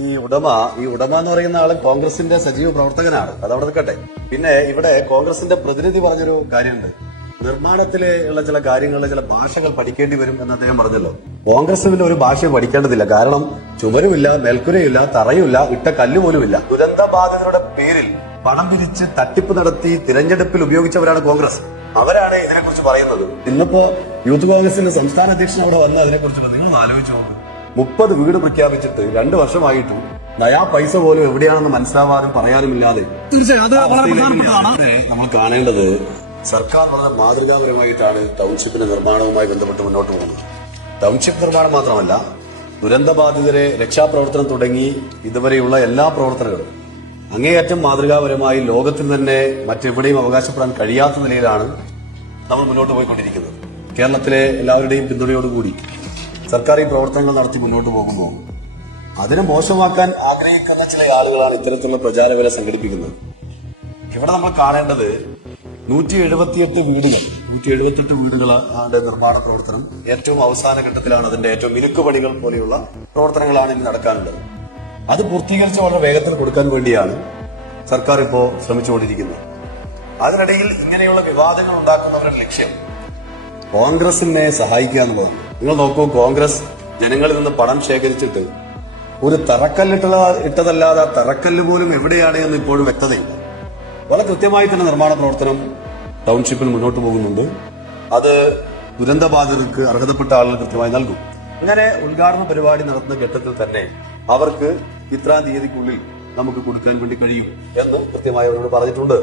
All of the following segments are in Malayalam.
ഈ ഉടമ എന്ന് പറയുന്ന ആള് കോൺഗ്രസിന്റെ സജീവ പ്രവർത്തകനാണ്. അതവിടെ നിൽക്കട്ടെ. പിന്നെ ഇവിടെ കോൺഗ്രസിന്റെ പ്രതിനിധി പറഞ്ഞൊരു കാര്യമുണ്ട്. നിർമ്മാണത്തിലെ ഉള്ള ചില കാര്യങ്ങളിലെ ചില ഭാഷകൾ പഠിക്കേണ്ടി വരും എന്ന് അദ്ദേഹം പറഞ്ഞല്ലോ. കോൺഗ്രസിന് ഒരു ഭാഷ പഠിക്കേണ്ടതില്ല. കാരണം ചുമരുമില്ല, മേൽക്കുരയില്ല, തറയുമില്ല, ഇട്ട കല്ല് പോലുമില്ല. ദുരന്ത ബാധിതരുടെ പേരിൽ പണം പിരിച്ച് തട്ടിപ്പ് നടത്തി തിരഞ്ഞെടുപ്പിൽ ഉപയോഗിച്ചവരാണ് കോൺഗ്രസ്. അവരാണ് ഇതിനെക്കുറിച്ച് പറയുന്നത്. ഇന്നിപ്പോ യൂത്ത് കോൺഗ്രസിന്റെ സംസ്ഥാന അധ്യക്ഷൻ അവിടെ വന്ന് അതിനെക്കുറിച്ച് നിങ്ങൾ ആലോചിച്ച് നോക്ക്. 30 വീട് പ്രഖ്യാപിച്ചിട്ട് 2 വർഷമായിട്ടും നയാ പൈസ പോലും എവിടെയാണെന്ന് മനസ്സിലാവാനും പറയാനുമില്ലാതെ നമ്മൾ കാണേണ്ടത് സർക്കാർ വളരെ മാതൃകാപരമായിട്ടാണ് ടൗൺഷിപ്പിന്റെ നിർമ്മാണവുമായി ബന്ധപ്പെട്ട് മുന്നോട്ട് പോകുന്നത്. ടൗൺഷിപ്പ് നിർമ്മാണം മാത്രമല്ല, ദുരന്തബാധിതരെ രക്ഷാപ്രവർത്തനം തുടങ്ങി ഇതുവരെയുള്ള എല്ലാ പ്രവർത്തനങ്ങളും അങ്ങേയറ്റം മാതൃകാപരമായി ലോകത്തിൽ തന്നെ മറ്റെവിടെയും അവകാശപ്പെടാൻ കഴിയാത്ത നിലയിലാണ് നമ്മൾ മുന്നോട്ട് പോയിക്കൊണ്ടിരിക്കുന്നത്. കേരളത്തിലെ എല്ലാവരുടെയും പിന്തുണയോടുകൂടി സർക്കാർ ഈ പ്രവർത്തനങ്ങൾ നടത്തി മുന്നോട്ട് പോകുമ്പോൾ അതിനെ മോശമാക്കാൻ ആഗ്രഹിക്കുന്ന ചില ആളുകളാണ് ഇത്തരത്തിലുള്ള പ്രചാരവേല സംഘടിപ്പിക്കുന്നത്. ഇവിടെ നമ്മൾ കാണേണ്ടത് 178 വീടുകളുടെ നിർമ്മാണ പ്രവർത്തനം ഏറ്റവും അവസാന ഘട്ടത്തിലാണ്. അതിന്റെ ഏറ്റവും മിനുക്കുപണികൾ പോലെയുള്ള പ്രവർത്തനങ്ങളാണ് ഇനി നടക്കാനുള്ളത്. അത് പൂർത്തീകരിച്ച് വളരെ വേഗത്തിൽ കൊടുക്കാൻ വേണ്ടിയാണ് സർക്കാർ ഇപ്പോ ശ്രമിച്ചുകൊണ്ടിരിക്കുന്നത്. അതിനിടയിൽ ഇങ്ങനെയുള്ള വിവാദങ്ങൾ ഉണ്ടാക്കുന്നവരുടെ ലക്ഷ്യം കോൺഗ്രസിനെ സഹായിക്കുക എന്നുള്ളത്. നിങ്ങൾ നോക്കൂ, കോൺഗ്രസ് ജനങ്ങളിൽ നിന്ന് പണം ശേഖരിച്ചിട്ട് ഒരു ഇട്ടതല്ലാതെ ആ തറക്കല്ല് പോലും എവിടെയാണ് എന്ന് ഇപ്പോഴും വ്യക്തതയില്ല. വളരെ കൃത്യമായി തന്നെ നിർമ്മാണ പ്രവർത്തനം ടൗൺഷിപ്പിൽ മുന്നോട്ട് പോകുന്നുണ്ട്. അത് ദുരന്തബാധിതർക്ക് അർഹതപ്പെട്ട ആളുകൾ കൃത്യമായി നൽകും. അങ്ങനെ ഉദ്ഘാടന പരിപാടി നടത്തുന്ന ഘട്ടത്തിൽ തന്നെ അവർക്ക് ഇത്രാം തീയതിക്കുള്ളിൽ നമുക്ക് കൊടുക്കാൻ വേണ്ടി കഴിയും എന്ന് കൃത്യമായി അവരോട് പറഞ്ഞിട്ടുണ്ട്.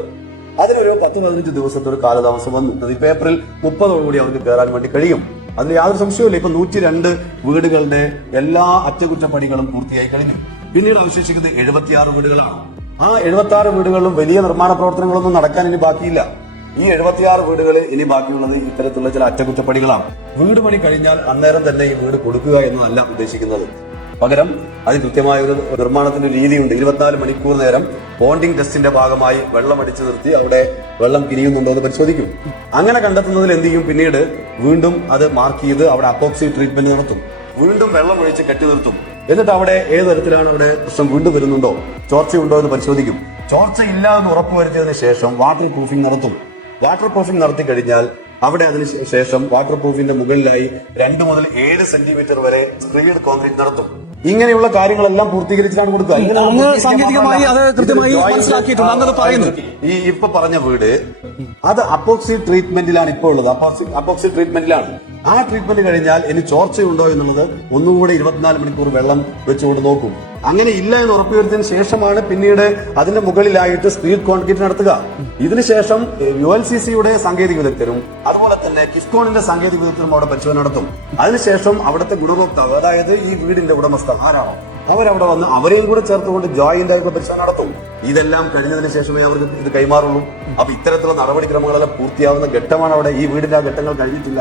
അതിനൊരു 10-15 ദിവസത്തെ ഒരു കാലതാമസം വന്നു. ഇപ്പൊ ഏപ്രിൽ 30 അവർക്ക് കയറാൻ വേണ്ടി കഴിയും. അതിൽ യാതൊരു സംശയവുമില്ല. ഇപ്പൊ 102 വീടുകളുടെ എല്ലാ അറ്റകുറ്റപ്പണികളും പൂർത്തിയായി കഴിഞ്ഞു. പിന്നീട് അവശേഷിക്കുന്നത് 76 വീടുകളാണ്. ആ 76 വീടുകളിലും വലിയ നിർമ്മാണ പ്രവർത്തനങ്ങളൊന്നും നടക്കാൻ ഇനി ബാക്കിയില്ല. ഈ 76 വീടുകൾ ഇനി ബാക്കിയുള്ളത് ഇത്തരത്തിലുള്ള ചില അറ്റകുറ്റപ്പണികളാണ്. വീട് പണി കഴിഞ്ഞാൽ അന്നേരം തന്നെ ഈ വീട് കൊടുക്കുക എന്നല്ല ഉദ്ദേശിക്കുന്നത്. പകരം അത് കൃത്യമായ ഒരു നിർമ്മാണത്തിന്റെ രീതിയുണ്ട്. 24 മണിക്കൂർ നേരം ബോണ്ടിംഗ് ടെസ്റ്റിന്റെ ഭാഗമായി വെള്ളം അടിച്ചു നിർത്തി അവിടെ വെള്ളം കിരിയുന്നുണ്ടോ എന്ന് പരിശോധിക്കും. അങ്ങനെ കണ്ടെത്തുന്നതിൽ എന്ത് ചെയ്യും? പിന്നീട് വീണ്ടും അത് മാർക്ക് ചെയ്ത് അവിടെ അപ്പോക്സി ട്രീറ്റ്മെന്റ് നടത്തും. വീണ്ടും വെള്ളം ഒഴിച്ച് കെട്ടി നിർത്തും. എന്നിട്ട് അവിടെ ഏത് തരത്തിലാണ് അവിടെ പ്രശ്നം വീണ്ടും വരുന്നുണ്ടോ, ചോർച്ചയുണ്ടോ എന്ന് പരിശോധിക്കും. ചോർച്ച ഇല്ല എന്ന് ഉറപ്പുവരുത്തിയതിനു ശേഷം വാട്ടർ പ്രൂഫിംഗ് നടത്തും. വാട്ടർ പ്രൂഫിംഗ് നടത്തി കഴിഞ്ഞാൽ അവിടെ അതിനുശേഷം വാട്ടർ പ്രൂഫിന്റെ മുകളിലായി 2 മുതൽ 7 സെന്റിമീറ്റർ വരെ സ്ക്രീഡ് കോൺക്രീറ്റ് നടത്തും. ഇങ്ങനെയുള്ള കാര്യങ്ങളെല്ലാം പൂർത്തീകരിച്ചിട്ടാണ് കൊടുക്കുക. സാങ്കേതികമായി അത് കൃത്യമായി മനസ്സിലാക്കിയിട്ടുണ്ട്. ഈ ഇപ്പൊ പറഞ്ഞ വീട് അത് അപ്പോക്സി ട്രീറ്റ്മെന്റിലാണ് ഇപ്പോൾ ഉള്ളത്. അപ്പോക്സി ട്രീറ്റ്മെന്റിലാണ്. ആ ട്രീറ്റ്മെന്റ് കഴിഞ്ഞാൽ ഇനി ചോർച്ചയുണ്ടോ എന്നുള്ളത് ഒന്നുകൂടെ 24 മണിക്കൂർ വെള്ളം വെച്ചുകൊണ്ട് നോക്കും. അങ്ങനെ ഇല്ല എന്ന് ഉറപ്പുവരുത്തിയതിനു ശേഷമാണ് പിന്നീട് അതിന്റെ മുകളിലായിട്ട് സ്ക്രീഡ് കോൺക്രീറ്റ് നടത്തുക. ഇതിനുശേഷം ULCCയുടെ സാങ്കേതിക വിദഗ്ധരും അതുപോലെ തന്നെ കിഫ്കോണിന്റെ സാങ്കേതിക വിദഗ്ധരും അവിടെ പരിശോധന നടത്തും. അതിനുശേഷം അവിടുത്തെ ഗുണഭോക്താവ്, അതായത് ഈ വീടിന്റെ ഉടമസ്ഥ ആരാണോ അവരവിടെ വന്ന് അവരെയും കൂടെ ചേർത്തുകൊണ്ട് ജോയിന്റ് ആയിട്ടുള്ള പരിശോധന നടത്തും. ഇതെല്ലാം കഴിഞ്ഞതിന് ശേഷമേ അവർക്ക് ഇത് കൈമാറുള്ളൂ. അപ്പൊ ഇത്തരത്തിലുള്ള നടപടിക്രമങ്ങളെല്ലാം പൂർത്തിയാവുന്ന ഘട്ടമാണ് അവിടെ. ഈ വീടിന്റെ ആ ഘട്ടങ്ങൾ കഴിഞ്ഞിട്ടില്ല.